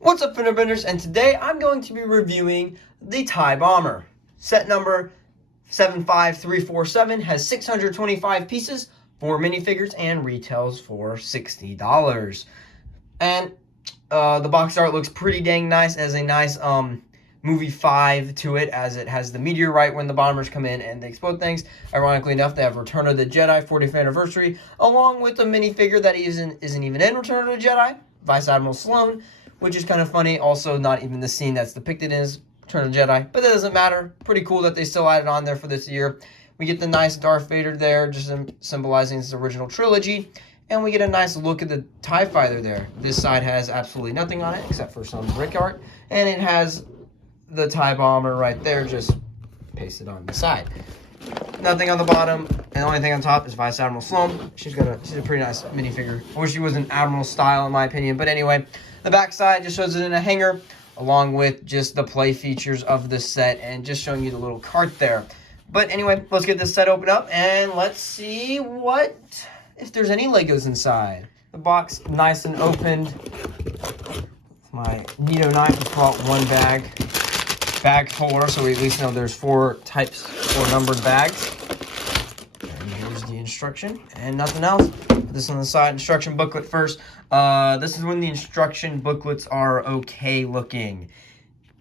What's up, Fenderbenders? And today I'm going to be reviewing the TIE Bomber. Set number 75347 has 625 pieces, 4 minifigures, and retails for $60. And the box art looks pretty dang nice. It has a nice movie 5 to it, as it has the meteorite when the bombers come in and they explode things. Ironically enough, they have Return of the Jedi 40th anniversary, along with a minifigure that isn't even in Return of the Jedi, Vice Admiral Sloan, which is kind of funny. Also, not even the scene that's depicted in Return of the Jedi, but that doesn't matter. Pretty cool that they still added on there for this year. We get the nice Darth Vader there, just symbolizing his original trilogy. And we get a nice look at the TIE Fighter there. This side has absolutely nothing on it except for some brick art. And it has the TIE Bomber right there, just pasted on the side. Nothing on the bottom, and the only thing on top is Vice Admiral Sloan. She's a pretty nice minifigure. I wish she was an Admiral style in my opinion, but anyway, the back side just shows it in a hanger, along with just the play features of the set, and just showing you the little cart there. But anyway, let's get this set open up, and let's see if there's any Legos inside. The box nice and opened. My Neato knife has brought one bag 4, so we at least know there's 4 numbered bags. And here's the instruction, and nothing else. Put this on the side. Instruction booklet first. This is when the instruction booklets are okay looking.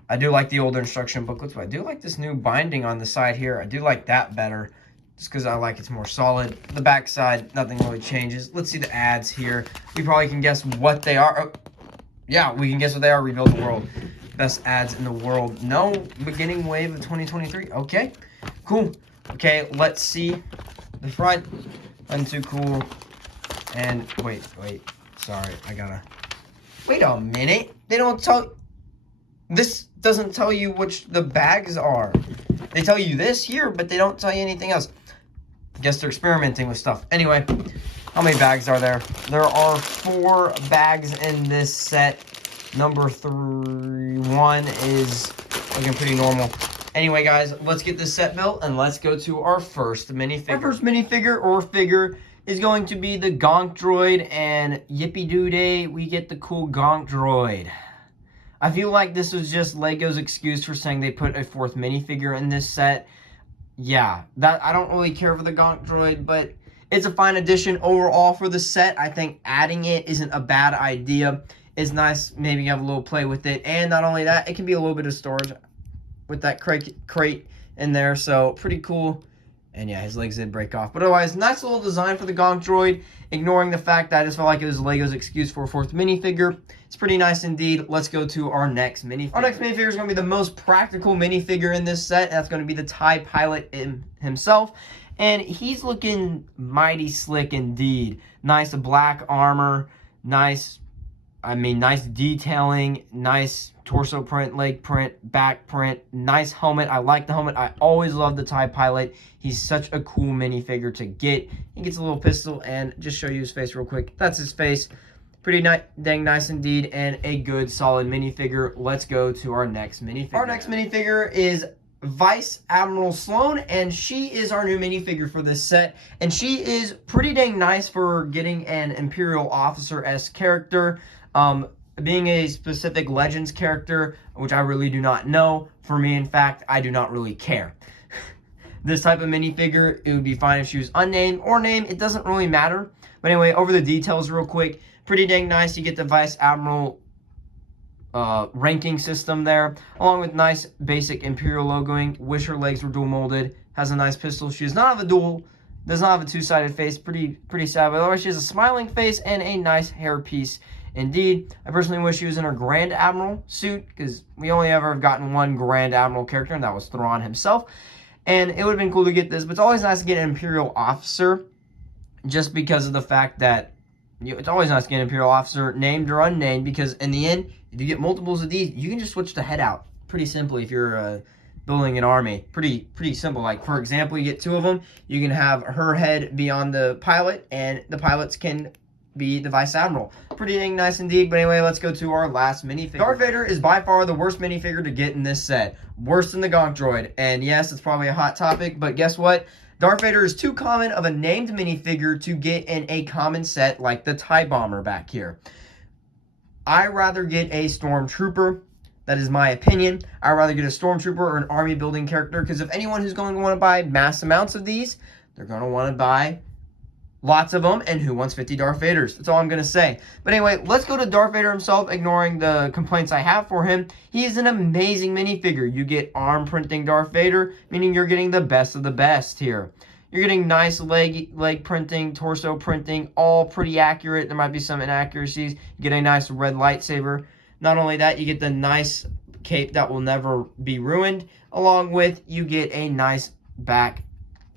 I do like the older instruction booklets, but I do like this new binding on the side here. I do like that better, just because I like it's more solid. The back side, nothing really changes. Let's see the ads here. We probably can guess what they are. Oh, yeah, we can guess what they are. Rebuild the world. Best ads in the world. No beginning wave of 2023. Okay, cool. Okay, let's see the front. Nothing too cool. And wait. Sorry, I gotta. Wait a minute. They don't tell. This doesn't tell you which the bags are. They tell you this here, but they don't tell you anything else. I guess they're experimenting with stuff. Anyway, how many bags are there? There are 4 bags in this set. Number 1 is looking pretty normal. Anyway, guys, let's get this set built and let's go to our first minifigure. Our first minifigure or figure is going to be the Gonk Droid, and yippee doo day, we get the cool Gonk Droid. I feel like this was just Lego's excuse for saying they put a 4th minifigure in this set. Yeah, that I don't really care for the Gonk Droid, but it's a fine addition overall for the set. I think adding it isn't a bad idea. It's nice, maybe have a little play with it, and not only that, it can be a little bit of storage with that crate in there, so pretty cool. And yeah, his legs did break off, but otherwise, nice little design for the Gonk Droid, ignoring the fact that I just felt like it was Lego's excuse for a 4th minifigure. It's pretty nice indeed. Let's go to our next minifigure. Our next minifigure is going to be the most practical minifigure in this set, and that's going to be the TIE pilot himself. And he's looking mighty slick indeed. Nice black armor, nice detailing, nice torso print, leg print, back print, nice helmet. I like the helmet. I always love the TIE pilot. He's such a cool minifigure to get. He gets a little pistol, and just show you his face real quick. That's his face. Pretty dang nice indeed, and a good solid minifigure. Let's go to our next minifigure. Our next minifigure is Vice Admiral Sloan, and she is our new minifigure for this set, and she is pretty dang nice for getting an Imperial officer-esque character. Being a specific Legends character, which I really do not know. For me, in fact, I do not really care. This type of minifigure, it would be fine if she was unnamed or named. It doesn't really matter. But anyway, over the details real quick. Pretty dang nice. You get the Vice Admiral ranking system there, along with nice basic Imperial logoing. Wish her legs were dual molded. Has a nice pistol. She does not have a 2-sided face. Pretty sad. But otherwise, she has a smiling face and a nice hairpiece. Indeed, I personally wish she was in her Grand Admiral suit, because we only ever have gotten one Grand Admiral character, and that was Thrawn himself. And it would have been cool to get this, but it's always nice to get an Imperial officer, just because of the fact that it's always nice to get an Imperial officer, named or unnamed, because in the end, if you get multiples of these, you can just switch the head out pretty simply if you're building an army. Pretty simple. Like, for example, you get 2 of them, you can have her head be on the pilot, and the pilots can be the Vice Admiral. Pretty dang nice indeed. But anyway, let's go to our last minifigure. Darth Vader is by far the worst minifigure to get in this set. Worse than the Gonk Droid. And yes, it's probably a hot topic, but guess what? Darth Vader is too common of a named minifigure to get in a common set like the TIE Bomber back here. I rather get a stormtrooper. That is my opinion. I'd rather get a stormtrooper or an army building character, because if anyone who's going to want to buy mass amounts of these, they're going to want to buy lots of them, and who wants 50 Darth Vaders? That's all I'm going to say. But anyway, let's go to Darth Vader himself, ignoring the complaints I have for him. He is an amazing minifigure. You get arm printing Darth Vader, meaning you're getting the best of the best here. You're getting nice leg printing, torso printing, all pretty accurate. There might be some inaccuracies. You get a nice red lightsaber. Not only that, you get the nice cape that will never be ruined, along with you get a nice back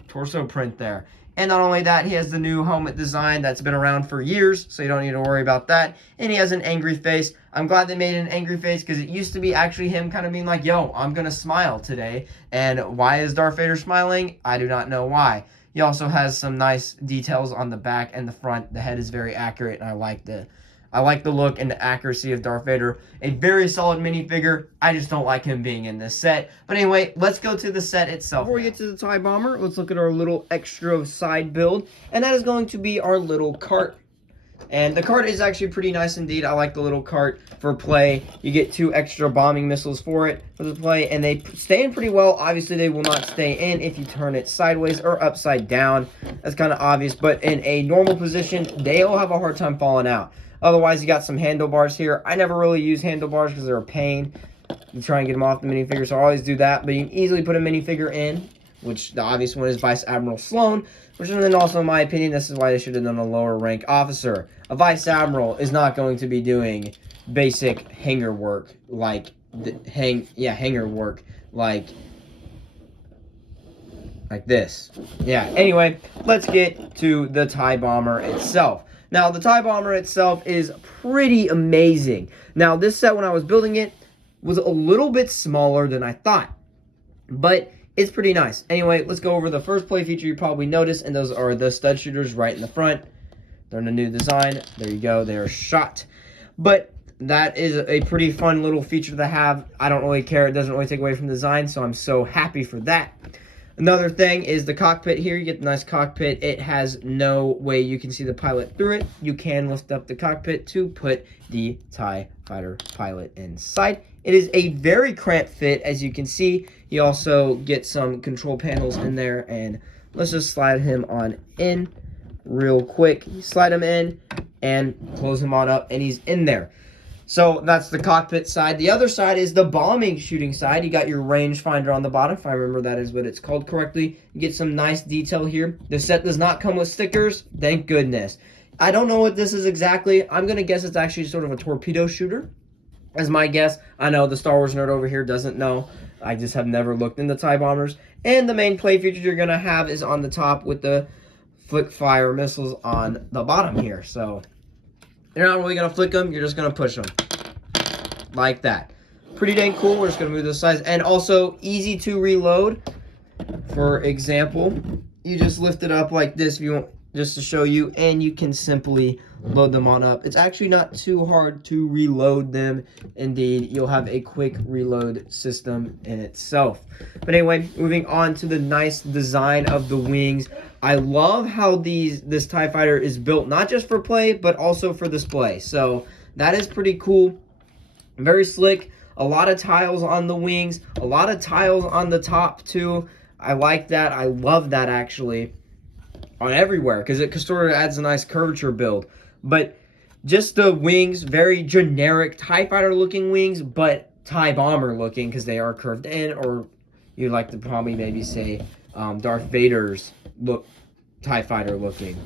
torso print there. And not only that, he has the new helmet design that's been around for years, so you don't need to worry about that. And he has an angry face. I'm glad they made an angry face, because it used to be actually him kind of being like, yo, I'm going to smile today. And why is Darth Vader smiling? I do not know why. He also has some nice details on the back and the front. The head is very accurate, and I like the look and the accuracy of Darth Vader. A very solid minifigure. I just don't like him being in this set. But anyway, let's go to the set itself. Before we get to the TIE Bomber, let's look at our little extra side build. And that is going to be our little cart. And the cart is actually pretty nice indeed. I like the little cart for play. You get 2 extra bombing missiles for it for the play. And they stay in pretty well. Obviously, they will not stay in if you turn it sideways or upside down. That's kind of obvious. But in a normal position, they'll have a hard time falling out. Otherwise, you got some handlebars here. I never really use handlebars because they're a pain. You try and get them off the minifigure, so I always do that. But you can easily put a minifigure in, which the obvious one is Vice Admiral Sloan, which is then also, in my opinion, this is why they should have done a lower rank officer. A Vice Admiral is not going to be doing basic hanger work like hanger work like this. Yeah, anyway, let's get to the TIE Bomber itself. Now, the TIE Bomber itself is pretty amazing. Now, this set, when I was building it, was a little bit smaller than I thought. But it's pretty nice. Anyway, let's go over the first play feature you probably noticed, and those are the stud shooters right in the front. They're in a new design. There you go. They are shot. But that is a pretty fun little feature to have. I don't really care. It doesn't really take away from the design, so I'm so happy for that. Another thing is the cockpit here. You get the nice cockpit. It has no way you can see the pilot through it. You can lift up the cockpit to put the TIE Fighter pilot inside. It is a very cramped fit, as you can see. You also get some control panels in there, and let's just slide him on in real quick. You slide him in and close him on up, and he's in there. So that's the cockpit side. The other side is the bombing shooting side. You got your rangefinder on the bottom, if I remember that is what it's called correctly. You get some nice detail here. The set does not come with stickers, thank goodness. I don't know what this is exactly. I'm going to guess it's actually sort of a torpedo shooter, as my guess. I know the Star Wars nerd over here doesn't know. I just have never looked into TIE Bombers. And the main play feature you're going to have is on the top with the flick fire missiles on the bottom here. So you're not really going to flick them, you're just going to push them. Like that. Pretty dang cool. We're just going to move this size. And also easy to reload. For example, you just lift it up like this if you want, just to show you, and you can simply load them on up. It's actually not too hard to reload them. Indeed, you'll have a quick reload system in itself. But anyway, moving on to the nice design of the wings. I love how this TIE Fighter is built, not just for play, but also for display. So that is pretty cool. Very slick. A lot of tiles on the wings. A lot of tiles on the top, too. I like that. I love that, actually. On everywhere, because it sort of adds a nice curvature build. But just the wings, very generic TIE Fighter looking wings, but TIE Bomber looking, because they are curved in, or you'd like to probably maybe say Darth Vader's TIE Fighter looking.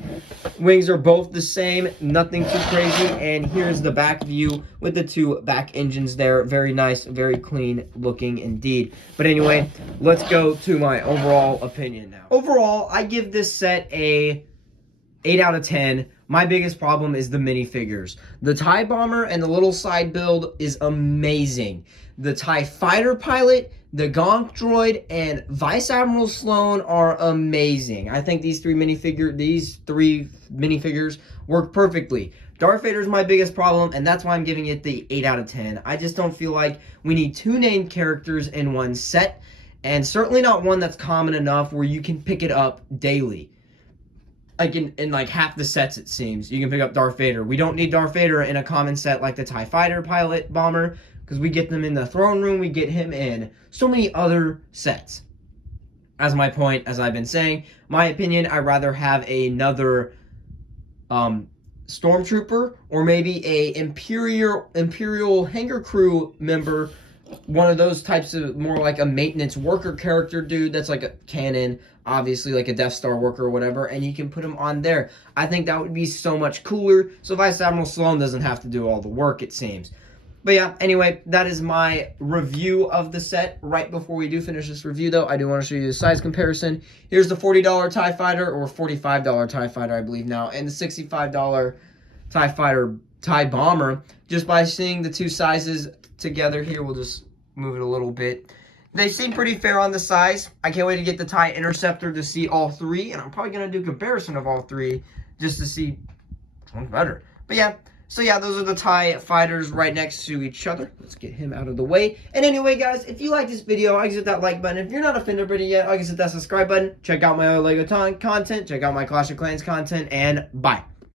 Wings are both the same, nothing too crazy, and here's the back view with the 2 back engines there. Very nice, very clean looking indeed. But anyway, let's go to my overall opinion now. Overall, I give this set a 8 out of 10. My biggest problem is the minifigures. The TIE Bomber and the little side build is amazing. The TIE Fighter pilot, the Gonk Droid, and Vice Admiral Sloan are amazing. I think these three minifigures work perfectly. Darth Vader is my biggest problem, and that's why I'm giving it the 8 out of 10. I just don't feel like we need 2 named characters in one set, and certainly not one that's common enough where you can pick it up daily. like in like half the sets, it seems. You can pick up Darth Vader. We don't need Darth Vader in a common set like the TIE Fighter pilot bomber, because we get them in the throne room. We get him in so many other sets. As my point, as I've been saying, my opinion, I'd rather have another stormtrooper, or maybe a imperial hangar crew member, one of those types of more like a maintenance worker character dude that's like a cannon, obviously like a Death Star worker or whatever, and you can put him on there. I think that would be so much cooler, so Vice Admiral Sloan doesn't have to do all the work, it seems. But yeah, anyway, that is my review of the set. Right before we do finish this review, though, I do want to show you the size comparison. Here's the $40 TIE Fighter, or $45 TIE Fighter, I believe now, and the $65 TIE Fighter TIE Bomber. Just by seeing the two sizes together here, we'll just move it a little bit. They seem pretty fair on the size. I can't wait to get the TIE Interceptor to see all three, and I'm probably going to do a comparison of all three just to see which one's better. But yeah. So yeah, those are the TIE fighters right next to each other. Let's get him out of the way. And anyway, guys, if you like this video, I can hit that like button. If you're not a Fender Buddy yet, I can hit that subscribe button. Check out my other LEGO content. Check out my Clash of Clans content. And bye.